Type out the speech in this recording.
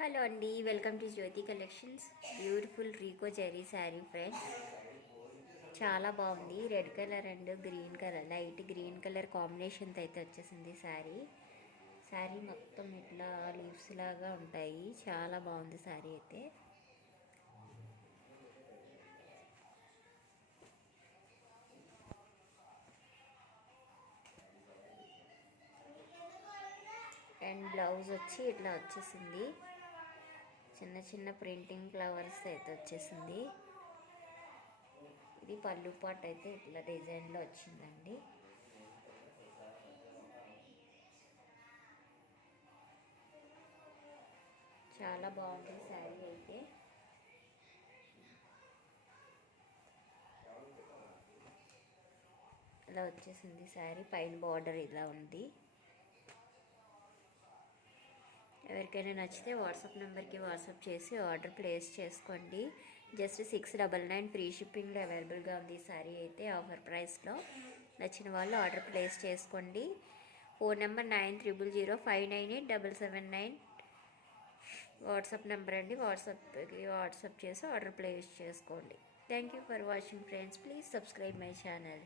Hello అండి, welcome to Jyothi collections. Beautiful రీకో జెరీ శారీ ఫ్రెండ్స్, చాలా బాగుంది. Red colour and green colour, light green colour కాంబినేషన్తో అయితే వచ్చేసింది శారీ. శారీ మొత్తం ఇట్లా లీవ్స్ లాగా ఉంటాయి, చాలా బాగుంది శారీ అయితే. అండ్ బ్లౌజ్ వచ్చి ఇట్లా వచ్చేసింది, చిన్న చిన్న ప్రింటింగ్ ఫ్లవర్స్ అయితే వచ్చేసింది. ఇది పళ్ళు పాట్ అయితే ఇట్లా డిజైన్లో వచ్చిందండి. చాలా బాగుంది శారీ అయితే. ఇలా వచ్చేసింది శారీ, పైన బార్డర్ ఇలా ఉంది. ఎవరికైనా నచ్చితే వాట్సాప్ నెంబర్కి వాట్సాప్ చేసి ఆర్డర్ ప్లేస్ చేసుకోండి. జస్ట్ 699 ఫ్రీ షిప్పింగ్లో అవైలబుల్గా ఉంది ఈ శారీ అయితే, ఆఫర్ ప్రైస్లో. నచ్చిన వాళ్ళు ఆర్డర్ ప్లేస్ చేసుకోండి. ఫోన్ నెంబర్ 9005987779 వాట్సాప్ నెంబర్ అండి. వాట్సాప్ చేసి ఆర్డర్ ప్లేస్ చేసుకోండి. Thank you for watching friends. Please subscribe my channel.